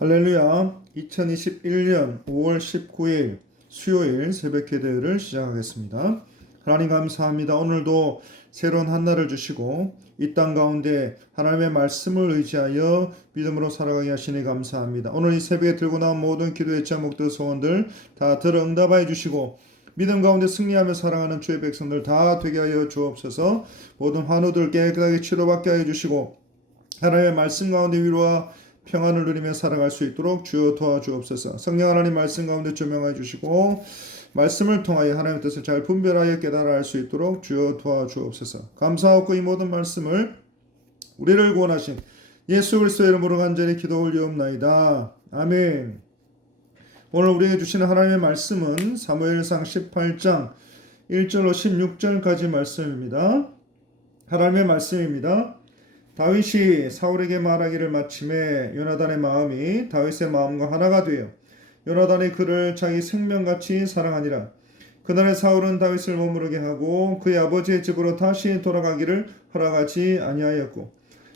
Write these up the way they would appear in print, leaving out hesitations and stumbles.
할렐루야. 2021년 5월 19일 수요일 새벽 기도를 시작하겠습니다. 하나님 감사합니다. 오늘도 새로운 한 날을 주시고 이 땅 가운데 하나님의 말씀을 의지하여 믿음으로 살아가게 하시니 감사합니다. 오늘 이 새벽에 들고 나온 모든 기도의 제목들 소원들 다 들어 응답하여 주시고 믿음 가운데 승리하며 살아가는 주의 백성들 다 되게 하여 주옵소서. 모든 환우들 깨끗하게 치료받게 하여 주시고 하나님의 말씀 가운데 위로와 평안을 누리며 살아갈 수 있도록 주여 도와주옵소서. 성령 하나님 말씀 가운데 조명하여 주시고 말씀을 통하여 하나님의 뜻을 잘 분별하여 깨달아 알 수 있도록 주여 도와주옵소서. 감사하고 이 모든 말씀을 우리를 구원하신 예수 그리스도의 이름으로 간절히 기도 올리옵나이다. 아멘. 오늘 우리에게 주시는 하나님의 말씀은 사무엘상 18장 1절로 16절까지 말씀입니다. 하나님의 말씀입니다. 다윗이 사울에게 말하기를 마침에 요나단의 마음이 다윗의 마음과 하나가 되어 요나단이 그를 자기 생명같이 사랑하니라. 그날에 사울은 다윗을 머무르게 하고 그의 아버지의 집으로 다시 돌아가기를 허락하지 아니하였고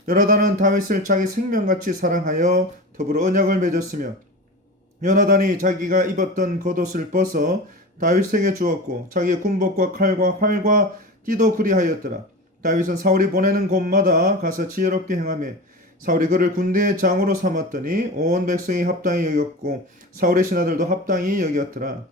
요나단은 다윗을 자기 생명같이 사랑하여 더불어 언약을 맺었으며 요나단이 자기가 입었던 겉옷을 벗어 다윗에게 주었고 자기의 군복과 칼과 활과 띠도 그리하였더라. 다윗은 사울이 보내는 곳마다 가서 지혜롭게 행하며 사울이 그를 군대의 장으로 삼았더니 온 백성이 합당히 여겼고 사울의 신하들도 합당히 여겼더라.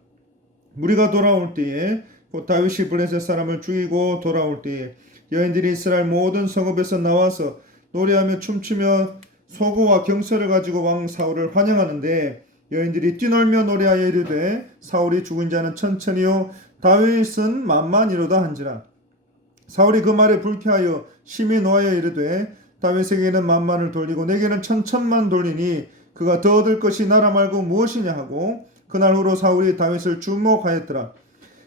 무리가 돌아올 때에 곧 다윗이 블레셋 사람을 죽이고 돌아올 때에 여인들이 이스라엘 모든 성읍에서 나와서 노래하며 춤추며 소고와 경서를 가지고 왕 사울을 환영하는데 여인들이 뛰놀며 노래하여 이르되 사울이 죽은 자는 천천히요 다윗은 만만이로다 한지라. 사울이 그 말에 불쾌하여 심히 노하여 이르되 다윗에게는 만만을 돌리고 내게는 천천만 돌리니 그가 더 얻을 것이 나라 말고 무엇이냐 하고 그날 후로 사울이 다윗을 주목하였더라.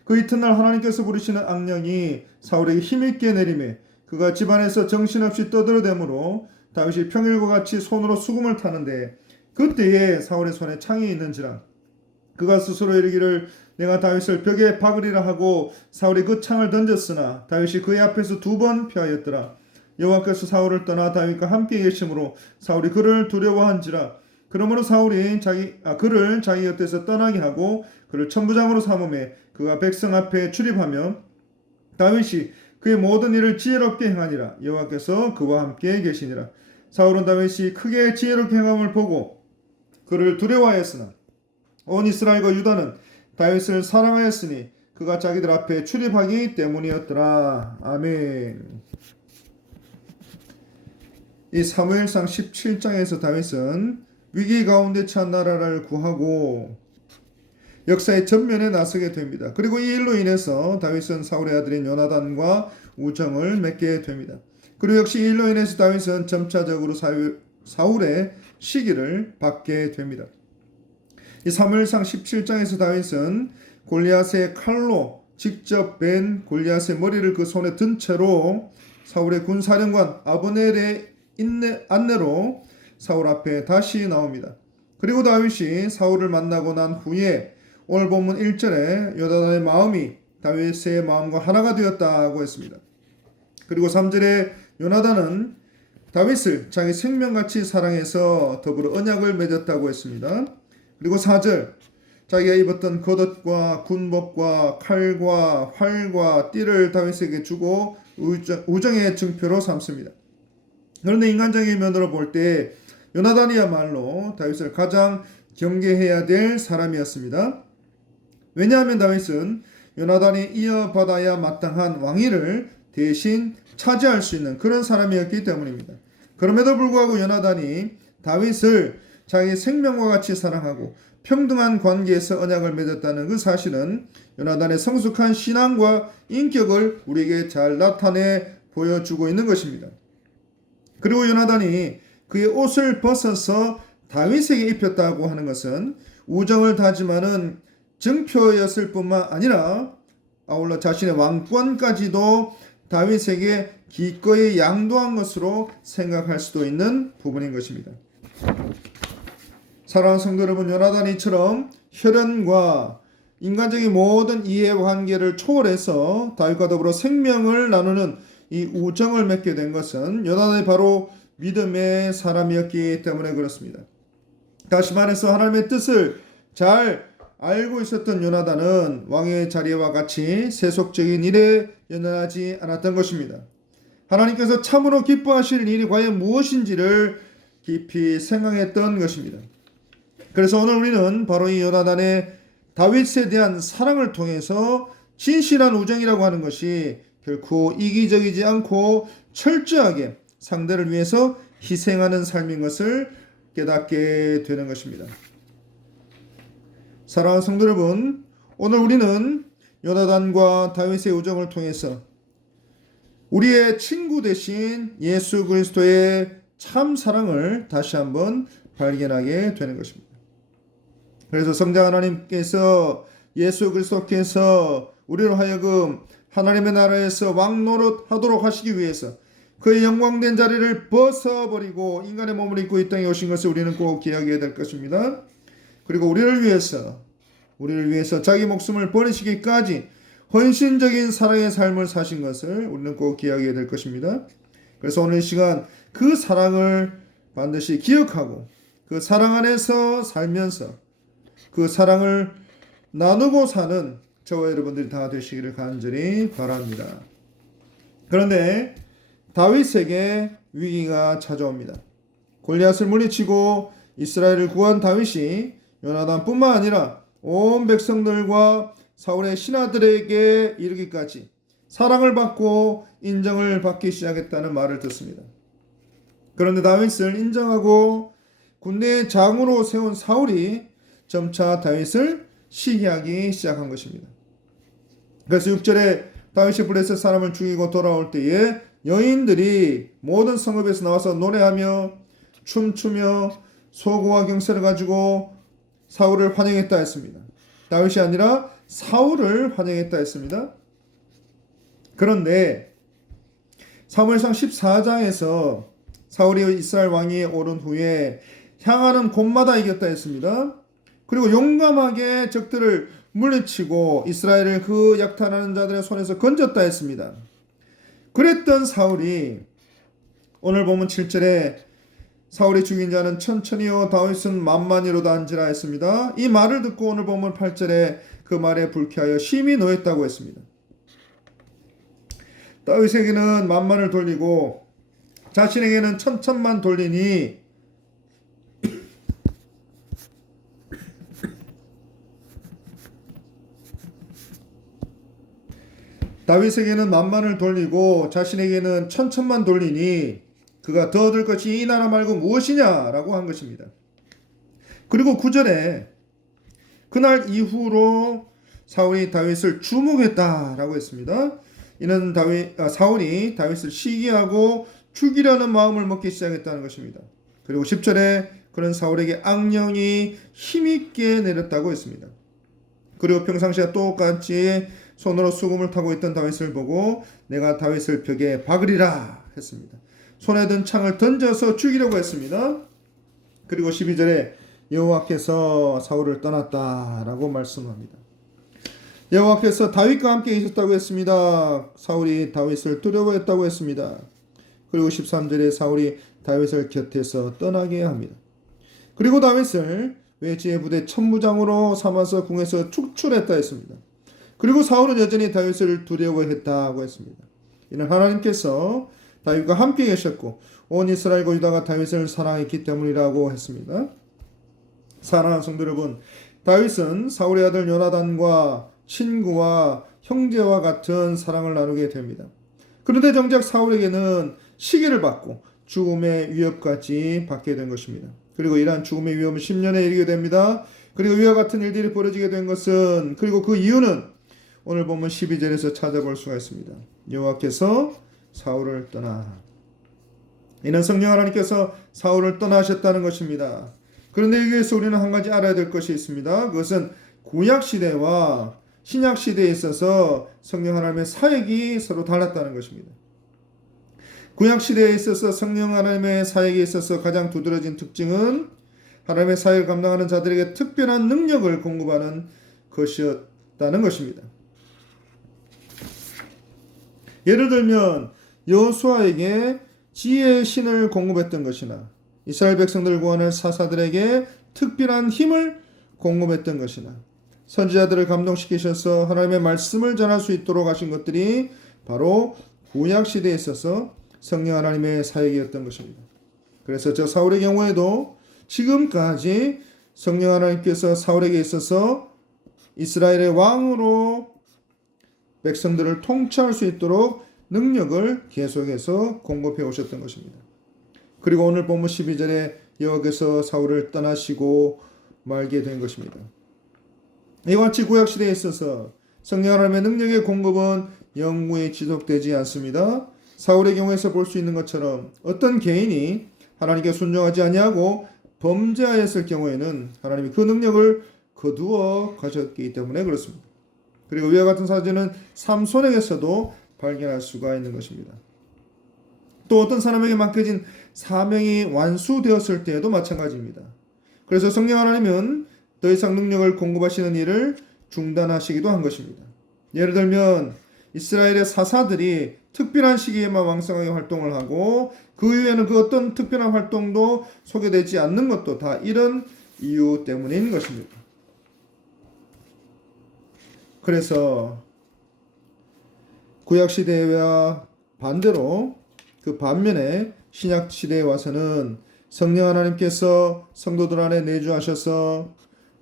그 이튿날 하나님께서 부르시는 악령이 사울에게 힘있게 내리매 그가 집안에서 정신없이 떠들어대므로 다윗이 평일과 같이 손으로 수금을 타는데 그때에 사울의 손에 창이 있는지라. 그가 스스로 이르기를 내가 다윗을 벽에 박으리라 하고 사울이 그 창을 던졌으나 다윗이 그의 앞에서 2번 피하였더라. 여호와께서 사울을 떠나 다윗과 함께 계심으로 사울이 그를 두려워한지라. 그러므로 사울이 그를 자기 곁에서 떠나게 하고 그를 천부장으로 삼음에 그가 백성 앞에 출입하며 다윗이 그의 모든 일을 지혜롭게 행하니라. 여호와께서 그와 함께 계시니라. 사울은 다윗이 크게 지혜롭게 행함을 보고 그를 두려워하였으나 온 이스라엘과 유다는 다윗을 사랑하였으니 그가 자기들 앞에 출입하기 때문이었더라. 아멘. 이 사무엘상 17장에서 다윗은 위기 가운데 처한 나라를 구하고 역사의 전면에 나서게 됩니다. 그리고 이 일로 인해서 다윗은 사울의 아들인 요나단과 우정을 맺게 됩니다. 그리고 역시 이 일로 인해서 다윗은 점차적으로 사울의 시기를 받게 됩니다. 이 사무엘상 17장에서 다윗은 골리앗의 칼로 직접 벤 골리앗의 머리를 그 손에 든 채로 사울의 군사령관 아브넬의 안내로 사울 앞에 다시 나옵니다. 그리고 다윗이 사울을 만나고 난 후에 오늘 본문 1절에 요나단의 마음이 다윗의 마음과 하나가 되었다고 했습니다. 그리고 3절에 요나단은 다윗을 자기 생명같이 사랑해서 더불어 언약을 맺었다고 했습니다. 그리고 4절 자기가 입었던 겉옷과 군복과 칼과 활과 띠를 다윗에게 주고 우정의 증표로 삼습니다. 그런데 인간적인 면으로 볼 때 요나단이야말로 다윗을 가장 경계해야 될 사람이었습니다. 왜냐하면 다윗은 요나단이 이어받아야 마땅한 왕위를 대신 차지할 수 있는 그런 사람이었기 때문입니다. 그럼에도 불구하고 요나단이 다윗을 자기 생명과 같이 사랑하고 평등한 관계에서 언약을 맺었다는 그 사실은 요나단의 성숙한 신앙과 인격을 우리에게 잘 나타내 보여주고 있는 것입니다. 그리고 요나단이 그의 옷을 벗어서 다윗에게 입혔다고 하는 것은 우정을 다짐하는 증표였을 뿐만 아니라 아울러 자신의 왕권까지도 다윗에게 기꺼이 양도한 것으로 생각할 수도 있는 부분인 것입니다. 사랑하는 성도 여러분, 요나단이처럼 혈연과 인간적인 모든 이해관계를 초월해서 다윗과 더불어 생명을 나누는 이 우정을 맺게 된 것은 요나단이 바로 믿음의 사람이었기 때문에 그렇습니다. 다시 말해서 하나님의 뜻을 잘 알고 있었던 요나단은 왕의 자리와 같이 세속적인 일에 연연하지 않았던 것입니다. 하나님께서 참으로 기뻐하실 일이 과연 무엇인지를 깊이 생각했던 것입니다. 그래서 오늘 우리는 바로 이 요나단의 다윗에 대한 사랑을 통해서 진실한 우정이라고 하는 것이 결코 이기적이지 않고 철저하게 상대를 위해서 희생하는 삶인 것을 깨닫게 되는 것입니다. 사랑하는 성도 여러분, 오늘 우리는 요나단과 다윗의 우정을 통해서 우리의 친구 되신 예수 그리스도의 참 사랑을 다시 한번 발견하게 되는 것입니다. 그래서 성자 하나님께서 예수 그리스도께서 우리로 하여금 하나님의 나라에서 왕 노릇하도록 하시기 위해서 그의 영광된 자리를 벗어버리고 인간의 몸을 입고 이 땅에 오신 것을 우리는 꼭 기억해야 될 것입니다. 그리고 우리를 위해서 자기 목숨을 버리시기까지 헌신적인 사랑의 삶을 사신 것을 우리는 꼭 기억해야 될 것입니다. 그래서 오늘 이 시간 그 사랑을 반드시 기억하고 그 사랑 안에서 살면서 그 사랑을 나누고 사는 저와 여러분들이 다 되시기를 간절히 바랍니다. 그런데 다윗에게 위기가 찾아옵니다. 골리앗을 물리치고 이스라엘을 구한 다윗이 요나단뿐만 아니라 온 백성들과 사울의 신하들에게 이르기까지 사랑을 받고 인정을 받기 시작했다는 말을 듣습니다. 그런데 다윗을 인정하고 군대의 장으로 세운 사울이 점차 다윗을 시기하기 시작한 것입니다. 그래서 6절에 다윗이 블레셋 사람을 죽이고 돌아올 때에 여인들이 모든 성읍에서 나와서 노래하며 춤추며 소고와 경세를 가지고 사울을 환영했다 했습니다. 다윗이 아니라 사울을 환영했다 했습니다. 그런데 사무엘상 14장에서 사울이 이스라엘 왕위에 오른 후에 향하는 곳마다 이겼다 했습니다. 그리고 용감하게 적들을 물리치고 이스라엘을 그 약탈하는 자들의 손에서 건졌다 했습니다. 그랬던 사울이 오늘 보면 7절에 사울이 죽인 자는 천천히요 다윗은 만만히로다 한지라 했습니다. 이 말을 듣고 오늘 보면 8절에 그 말에 불쾌하여 심히 노했다고 했습니다. 다윗에게는 만만을 돌리고 자신에게는 천천만 돌리니 다윗에게는 만만을 돌리고 자신에게는 천천만 돌리니 그가 더 얻을 것이 이 나라 말고 무엇이냐라고 한 것입니다. 그리고 9절에 그날 이후로 사울이 다윗을 주목했다라고 했습니다. 이는 사울이 다윗을 시기하고 죽이려는 마음을 먹기 시작했다는 것입니다. 그리고 10절에 그는 사울에게 악령이 힘있게 내렸다고 했습니다. 그리고 평상시와 똑같이 손으로 수금을 타고 있던 다윗을 보고 내가 다윗을 벽에 박으리라 했습니다. 손에 든 창을 던져서 죽이려고 했습니다. 그리고 12절에 여호와께서 사울을 떠났다라고 말씀합니다. 여호와께서 다윗과 함께 있었다고 했습니다. 사울이 다윗을 두려워했다고 했습니다. 그리고 13절에 사울이 다윗을 곁에서 떠나게 합니다. 그리고 다윗을 외지의 부대 천부장으로 삼아서 궁에서 축출했다 했습니다. 그리고 사울은 여전히 다윗을 두려워했다고 했습니다. 이는 하나님께서 다윗과 함께 계셨고 온 이스라엘과 유다가 다윗을 사랑했기 때문이라고 했습니다. 사랑하는 성도 여러분, 다윗은 사울의 아들 요나단과 친구와 형제와 같은 사랑을 나누게 됩니다. 그런데 정작 사울에게는 시기를 받고 죽음의 위협까지 받게 된 것입니다. 그리고 이러한 죽음의 위험은 10년에 이르게 됩니다. 그리고 이와 같은 일들이 벌어지게 된 것은 그리고 그 이유는 오늘 보면 12절에서 찾아볼 수가 있습니다. 여호와께서 사울을 떠나 이는 성령 하나님께서 사울을 떠나셨다는 것입니다. 그런데 여기에서 우리는 한 가지 알아야 될 것이 있습니다. 그것은 구약시대와 신약시대에 있어서 성령 하나님의 사역이 서로 달랐다는 것입니다. 구약시대에 있어서 성령 하나님의 사역에 있어서 가장 두드러진 특징은 하나님의 사역을 감당하는 자들에게 특별한 능력을 공급하는 것이었다는 것입니다. 예를 들면 여호수아에게 지혜의 신을 공급했던 것이나 이스라엘 백성들을 구원할 사사들에게 특별한 힘을 공급했던 것이나 선지자들을 감동시키셔서 하나님의 말씀을 전할 수 있도록 하신 것들이 바로 구약 시대에 있어서 성령 하나님의 사역이었던 것입니다. 그래서 저 사울의 경우에도 지금까지 성령 하나님께서 사울에게 있어서 이스라엘의 왕으로 백성들을 통치할 수 있도록 능력을 계속해서 공급해 오셨던 것입니다. 그리고 오늘 본문 12절에 여호와께서 사울을 떠나시고 말게 된 것입니다. 이와 같이 구약시대에 있어서 성령 하나님의 능력의 공급은 영원히 지속되지 않습니다. 사울의 경우에서 볼 수 있는 것처럼 어떤 개인이 하나님께 순종하지 아니하고 범죄하였을 경우에는 하나님이 그 능력을 거두어 가셨기 때문에 그렇습니다. 그리고 위와 같은 사실은 삼손에게서도 발견할 수가 있는 것입니다. 또 어떤 사람에게 맡겨진 사명이 완수되었을 때에도 마찬가지입니다. 그래서 성령 하나님은 더 이상 능력을 공급하시는 일을 중단하시기도 한 것입니다. 예를 들면 이스라엘의 사사들이 특별한 시기에만 왕성하게 활동을 하고 그 이후에는 그 어떤 특별한 활동도 소개되지 않는 것도 다 이런 이유 때문인 것입니다. 그래서 구약시대와 반대로 그 반면에 신약시대에 와서는 성령 하나님께서 성도들 안에 내주하셔서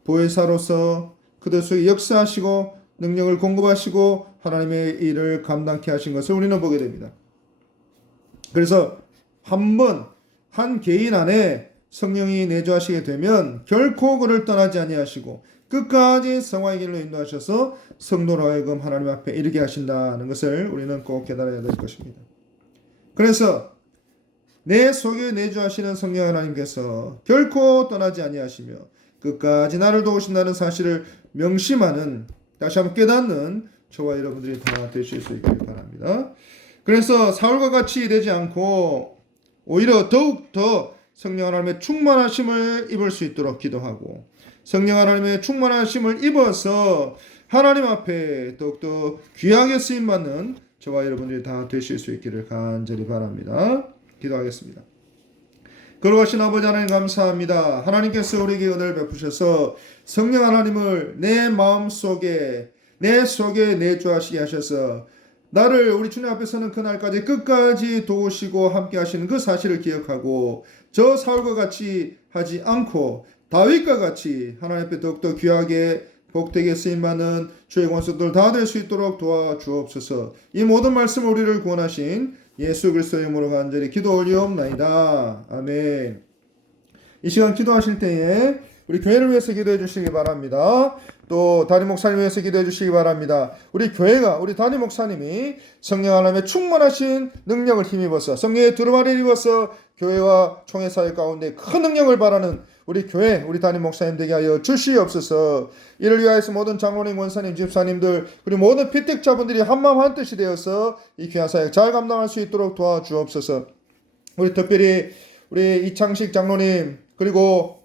보혜사로서 그들 속에 역사하시고 능력을 공급하시고 하나님의 일을 감당케 하신 것을 우리는 보게 됩니다. 그래서 한 개인 안에 성령이 내주하시게 되면 결코 그를 떠나지 아니하시고 끝까지 성화의 길로 인도하셔서 성도로 하여금 하나님 앞에 이르게 하신다는 것을 우리는 꼭 깨달아야 될 것입니다. 그래서 내 속에 내주하시는 성령 하나님께서 결코 떠나지 아니하시며 끝까지 나를 도우신다는 사실을 명심하는, 다시 한번 깨닫는 저와 여러분들이 다 되실 수 있기를 바랍니다. 그래서 사울과 같이 되지 않고 오히려 더욱더 성령 하나님의 충만하심을 입을 수 있도록 기도하고 성령 하나님의 충만하심을 입어서 하나님 앞에 더욱더 귀하게 쓰임받는 저와 여러분들이 다 되실 수 있기를 간절히 바랍니다. 기도하겠습니다. 거룩하신 아버지 하나님 감사합니다. 하나님께서 우리에게 은혜를 베푸셔서 성령 하나님을 내 마음속에 내 속에 내주하시게 하셔서 나를 우리 주님 앞에 서는 그날까지 끝까지 도우시고 함께 하시는 그 사실을 기억하고 저 사울과 같이 하지 않고 다윗과 같이 하나님 앞에 더욱더 귀하게 복되게 쓰임받는 주의 권속들 다 될 수 있도록 도와주옵소서. 이 모든 말씀을 우리를 구원하신 예수 그리스도의 이름으로 간절히 기도 올리옵나이다. 아멘. 이 시간 기도하실 때에 우리 교회를 위해서 기도해 주시기 바랍니다. 또 담임 목사님 위해서 기도해 주시기 바랍니다. 우리 교회가 우리 담임 목사님이 성령 하나님의 충만하신 능력을 힘입어서 성령의 두루마리를 입어서 교회와 총회 사회 가운데 큰 능력을 바라는 우리 교회 우리 담임 목사님 되게 하여 주시옵소서. 이를 위하여서 모든 장로님 권사님 집사님들 그리고 모든 피택자분들이 한마음 한뜻이 되어서 이 귀한 사역 잘 감당할 수 있도록 도와주옵소서. 우리 특별히 우리 이창식 장로님 그리고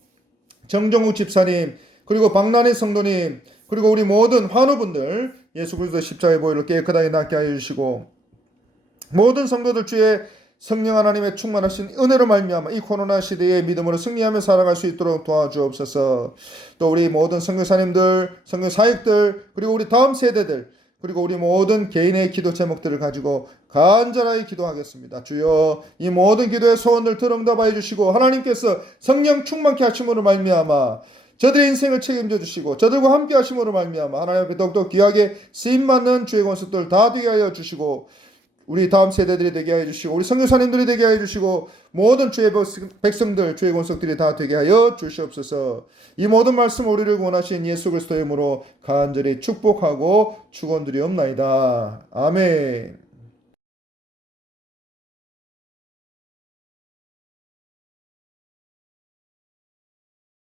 정정욱 집사님 그리고 박난희 성도님 그리고 우리 모든 환우분들 예수 그리스도 십자가의 보혈을 깨끗하게 낫게 하여 주시고 모든 성도들 주의 성령 하나님의 충만하신 은혜로 말미암아 이 코로나 시대에 믿음으로 승리하며 살아갈 수 있도록 도와주옵소서. 또 우리 모든 선교사님들 선교 사역들 그리고 우리 다음 세대들 그리고 우리 모든 개인의 기도 제목들을 가지고 간절하게 기도하겠습니다. 주여 이 모든 기도의 소원을 들응답하여 주시고 하나님께서 성령 충만케 하심으로 말미암아 저들의 인생을 책임져 주시고 저들과 함께 하심으로 말미암아 하나님 앞에 더욱더 귀하게 쓰임받는 주의 권속들 다 되게 하여 주시고 우리 다음 세대들이 되게 하여 주시고 우리 선교사님들이 되게 하여 주시고 모든 주의 백성들 주의 권속들이 다 되게 하여 주시옵소서. 이 모든 말씀 우리를 원하신 예수 그리스도의 이름으로 간절히 축복하고 축원드리옵나이다. 아멘.